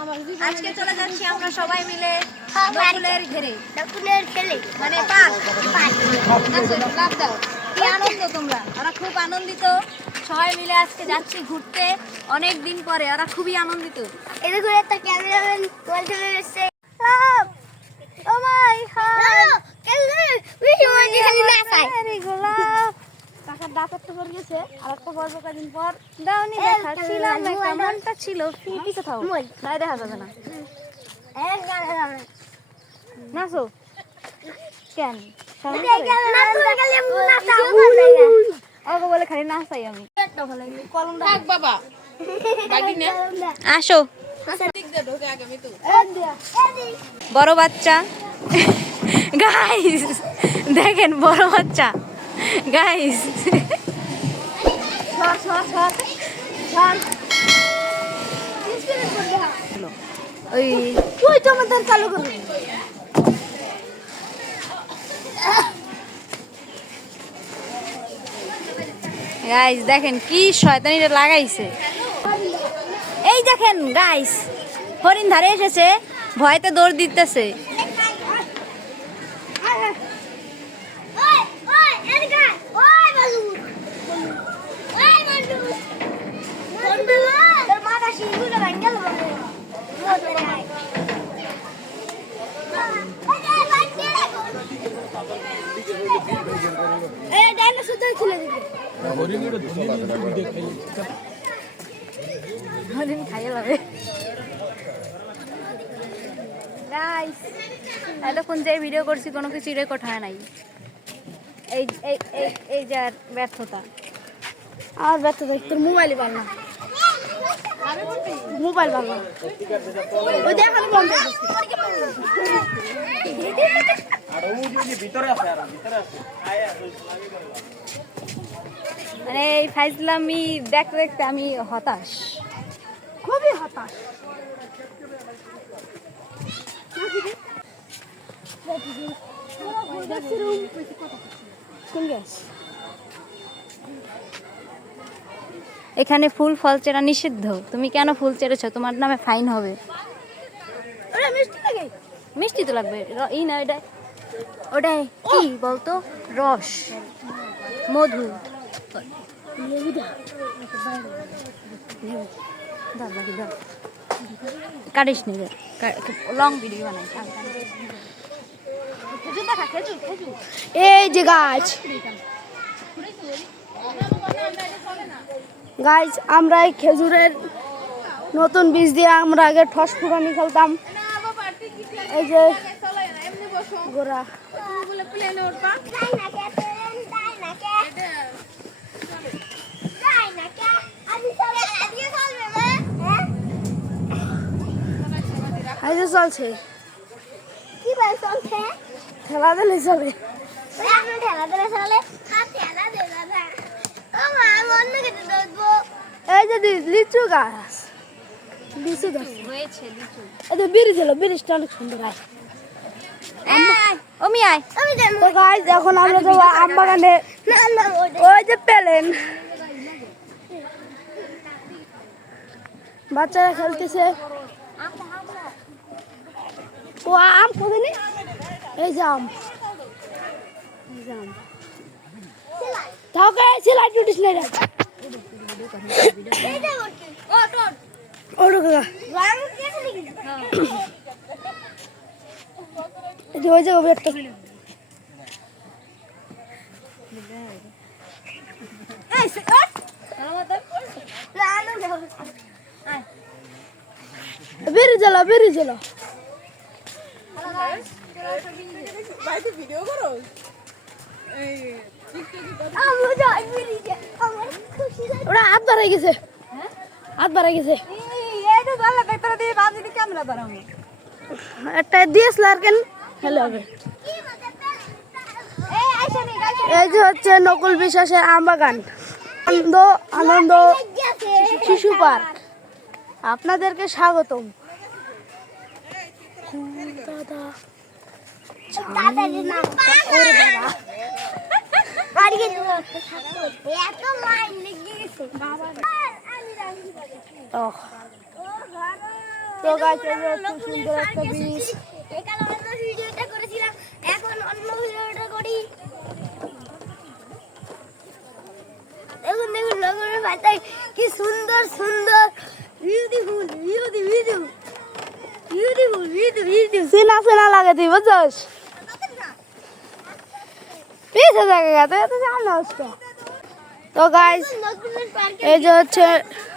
আজকে চলে যাচ্ছি আমরা সবাই মিলে নকুলের ঘেরে, নকুলের খেলে মানে পার্ক। লাভ দাও, কি আনন্দ তোমরা! ওরা খুব আনন্দিত, সবাই মিলে আজকে যাচ্ছি ঘুরতে অনেক দিন পরে। ওরা খুবই আনন্দিত। এই দেখো একটা ক্যামেরাম্যান মোবাইল চলে এসেছে। ও মাই গড, উই হিউম্যান খালি নাচায়। আরে গোলাপ টাকার ডাকাত তো পড়ে গেছে। আর একটা পর্ব কদিন পর দাওনি দেখাচ্ছিলাম না কেমনটা ছিল। পিছে থাও, তাই দেখা যাবে না। নাচো কেন? ওকে বলে খালি নাচাই আমি। আসো বড় বাচ্চা গাইস, দেখেন বড় বাচ্চা গাইস। ওই তোমাদের চালু করো। গাইস দেখেন কি শয়তানিটা লাগাইছে। এই দেখেন গাইস, হরিণ ধারে এসেছে, ভয়তে দৌড় দিতেছে। হরিণ খাইয়ে যাবে গাইস। এতক্ষণ যে ভিডিও করছি কোনো কিছু রেকর্ড হয় নাই। এই এই এই এই যে আর ব্যর্থতা, আর ব্যর্থতা। তোর মোবাইলই পাল না, মোবাইল পাল না। ওই দেখানো বন্ধ মানে এই ফাইজলামি দেখতে দেখতে আমি হতাশ, খুবই হতাশ। এখানে ফুল ফল চেরা নিষিদ্ধ। তুমি কেন ফুল চেরেছো? তোমার নামে ফাইন হবে। মিষ্টি তো লাগবে। ই না ওটা, ওটাই কি বলতো, রস, মধু। কাটিস নি, লং ভিডিও বানাই। এই যে গাছ, গাছ আমরা এই খেজুরের নতুন বীজ দিয়ে আমরা আগে ঠস ফুরানি খেলতাম। এই যে গোড়া চলছে, কি ভাই চলছে? খেলা দিলে চলে। এই যে লিচু গাছ, লিচু গাছ হয়েছে লিচু। এই যে ব্রিজ হলো, ব্রিজটা অনেক সুন্দর। ওমি আয়। তো গাইস এখন আমরা যাবো আম বাগানে। ওই যে পেলেন বাচ্চারা খেলতেছে। ও আম কোথায়? এই যে আম, তাও সেলাই টুটিস না রে। ওই যে একটা বেরিয়ে গেল, বেরিয়ে গেল। ওরা হাত বাড়াই গেছে, হাত বাড়াই গেছে। একটা ডিএসএলআর কেন হ্যালো হবে। এই যে হচ্ছে নকুল বিশ্বাসের আম বাগান, আনন্দ আনন্দ শিশু পার্ক। আপনাদেরকে স্বাগতম। তো গাইস এই হচ্ছে সুন্দর একটা বীজ। এখানে অন্য ভিডিওটা করেছিলাম, এখন অন্য ভিডিওটা করি। দেখুন দেখুন লগনের পাতায় কি সুন্দর সুন্দর বিউটিফুল বিউটিফুল বিউটিফুল বিউটিফুল সিনা সিনা লাগে তুই বুঝছস পিছে জায়গা গেছে তো জানো তো। তো গাইস নকুলের পার্কে এই যে হচ্ছে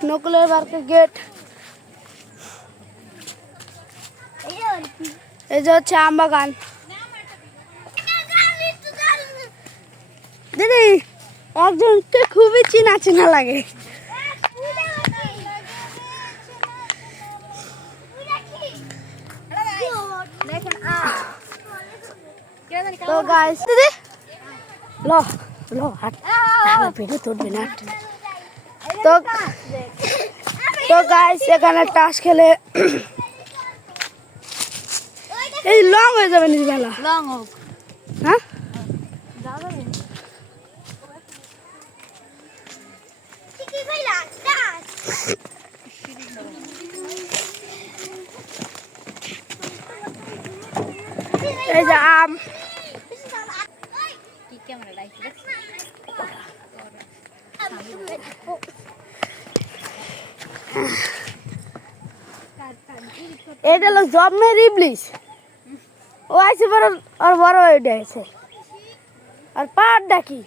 নকুলের পার্কের গেট। এই যে হচ্ছে আম বাগান। দিদি একজনকে খুবই চেনা চেনা লাগে। দেখেন কে জানি তো গাইস দিদি লো লো হাট ভিডিও তুলবি না। তো তো গাইস এখানে টাস খেলে এই লং হয়ে যাবে নিজ বেলা। লং হোক হ্যাঁ এই যে আম কি ক্যামেরা লাইট দেখছ এটা হলো জব মের ইবলিশ। ও আইসে বড় আর বড় হয়ে গেছে। আর পাট ডাকি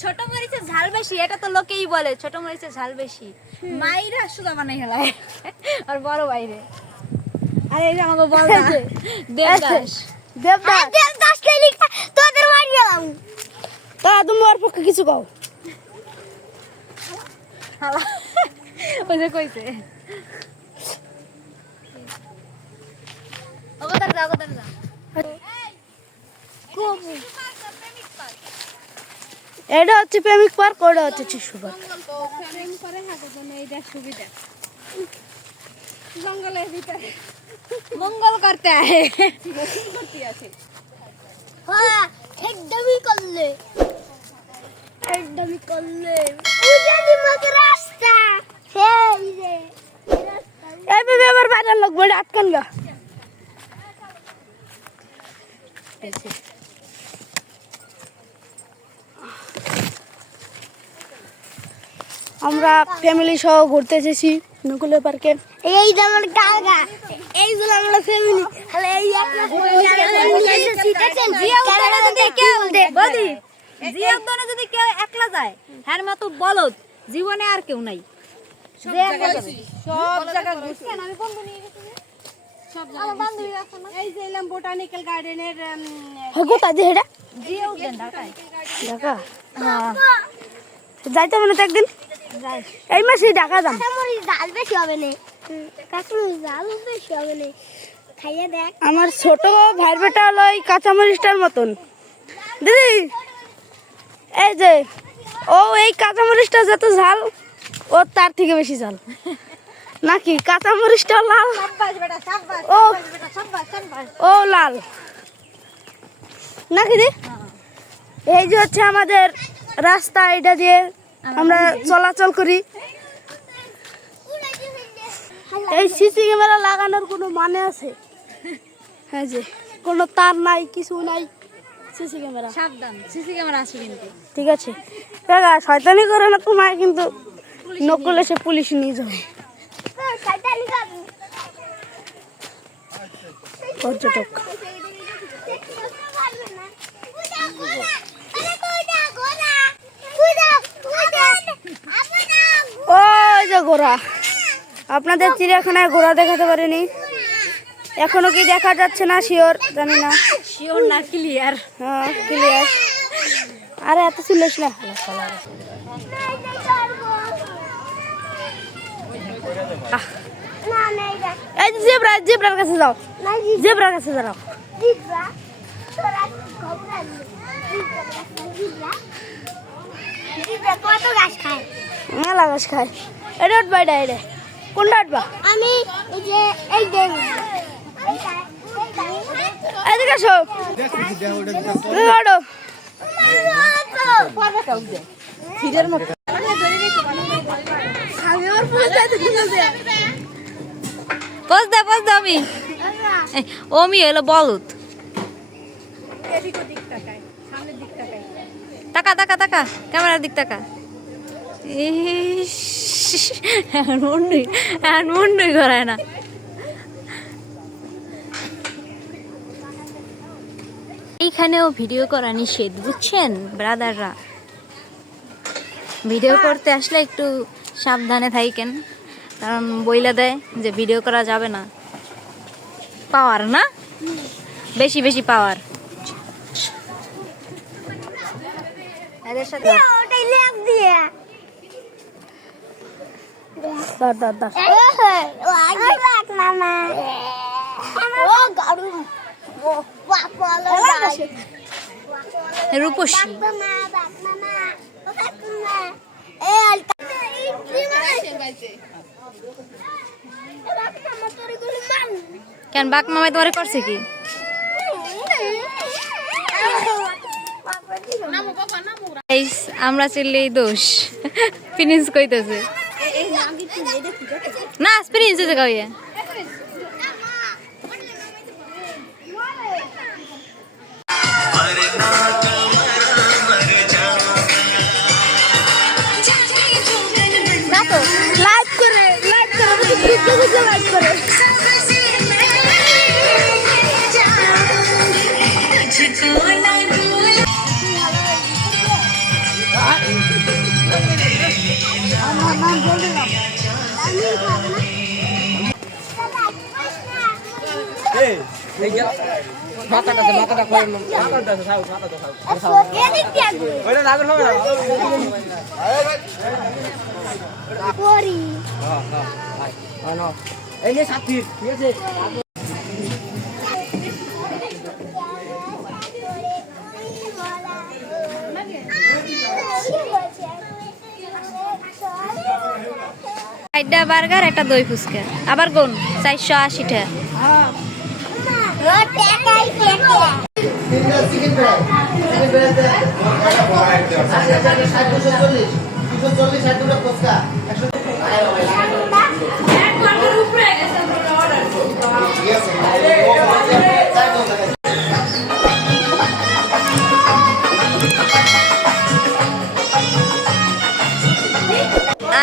ছোট মরিচের ঝাল বেশি, এটা তো লোকেই বলে ছোট মরিচের ঝাল বেশি। মাইরা সুদা বানাই হেলায় আর বড় বাইরে। আর এই যে আমাকে বল দেবদাস দেবদাস দেবদাস খেলি তোদের মারি গেলাম। তা তুমি ওর পক্ষে কিছু কও। ওই যে কইছে ওগোদার যা ওগোদার যা এটা হচ্ছে প্রেমিক পার্ক, ওটা হচ্ছে শিশু পার্ক। মঙ্গল করতে আহে হ্যাঁ একদমই করলে উজানি মত রাস্তা সেই রে এই বেবি আবার বাইরে লোক বড় আটকান গা। আমরা ফ্যামিলি সহ ঘুরতে এসেছি নকুলের পার্কে। এই যে আমার কাকা এইগুলো আমরা ফ্যামিলি তাহলে এই একটা বদি জীবনে যদি কেউ একলা যায় হ্যার মতো বলদ জীবনে আর কেউ নাই। যে একলা যাবে সব জায়গা ঘুরছে। আমি বন্ধু নিয়ে গেছি সব জায়গা বান্ধবী আছে না। এই যে এলাম বোটানিক্যাল গার্ডেনের হগো তাজে হেডা জিও উদ্যান ঢাকায়। ঢাকা। হ্যাঁ যাইতে মনে তো একদিন যাই এই মাসে ঢাকা যাম। কাঁচামরিচ জাল বেশি হবে না, কাঁচামরিচ জাল বেশি হবে না, খাইয়ে দেখ। আমার ছোট ভাইয়ের বেটা হলো এই কাঁচামরিচটার মতন। দিদি এই যে ও এই কাঁচামরিচটা যত ঝাল ও তার থেকে বেশি ঝাল নাকি? কাঁচামরিচটা লাল সাব্বাস বেটা সাব্বাস ও বেটা সাব্বাস সাব্বাস। ও লাল নাকি দি? এই যে হচ্ছে আমাদের রাস্তা, এটা দিয়ে আমরা চলাচল করি। এই সিসি ক্যামেরা লাগানোর কোনো মানে আছে? হ্যাঁ যে কোনো তার নাই কিছু নাই, সিসি ক্যামেরা। সাবধান সিসি ক্যামেরা আছে কিন্তু। ঠিক আছে কাকা শয়তানি করে না তোমায় কিন্তু নকল এসে পুলিশ নিয়ে যাবে। পর্যটক ওই যে ঘোড়া, আপনাদের চিড়িয়াখানায় ঘোড়া দেখাতে পারিনি এখনো, কি দেখা যাচ্ছে না শিওর জানি না। শিওর না ক্লিয়ার। হ্যাঁ ক্লিয়ার। আরে এত চিল্লিস না। এই যে জেব্রা, জেব্রার কাছে যাও, জেব্রার কাছে যাও। কত গাছ খায়? মেলা গাছ খায়। এটা উঠবা, এটা এটা কোনটা উঠবা? আমি এই যে এই এদিকে আসো, ওঠো। আওয়াজ দাও আমি ওমি হলো বলদ তাকা তাকা তাকা ক্যামেরার দিক তাকা মুন্ডুই করায় না এইখানেও ভিডিও করা নিষেধ বুঝছেন ব্রাদাররা ভিডিও করতে আসলে একটু সাবধানে থাকেন কারণ বইলা দেয় যে ভিডিও করা যাবে না পাওয়ার না বেশি বেশি পাওয়ার এদের সাথে ওটাই লেগ দিয়ে দাদা ও আগে রাখ মামা ও গাড়ু ও বাপলো রূপসী মামা বাপ মামা ও বাপ মামা এ আলতা কেন বাক মামাই তোমারে করছে কি গাইস আমরা চিল্লেই দোষ প্রিন্স কইতেছে না প্রিন্স হচ্ছে কইয়া লাইক করে ভিডিও লাইক করে মাথাটা খোল মাথাটা সাউ এদিক দিয়ে ওইটা লাগল হবে না পরি হ্যাঁ না এই যে সাথী ঠিক আছে একটা বার্গার একটা দই ফুচকা আবার কোন 480 টাকা ও টাকাই টাকা চিকেন ফ্রাই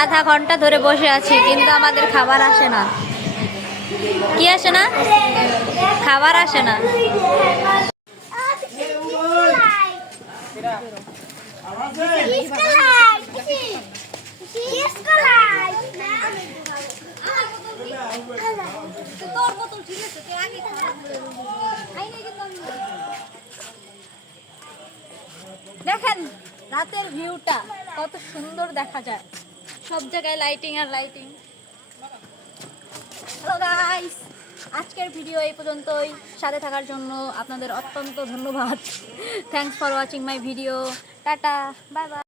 আধা ঘন্টা ধরে বসে আছি কিন্তু আমাদের খাবার আসে না কি আসে না খাবার আসে না দেখেন রাতের ভিউটা কত সুন্দর দেখা যায় সব জায়গায় লাইটিং আর লাইটিং হ্যালো গাইস আজকের ভিডিও এই পর্যন্তই সাথে থাকার জন্য আপনাদের অত্যন্ত ধন্যবাদ thanks for watching my video tata bye bye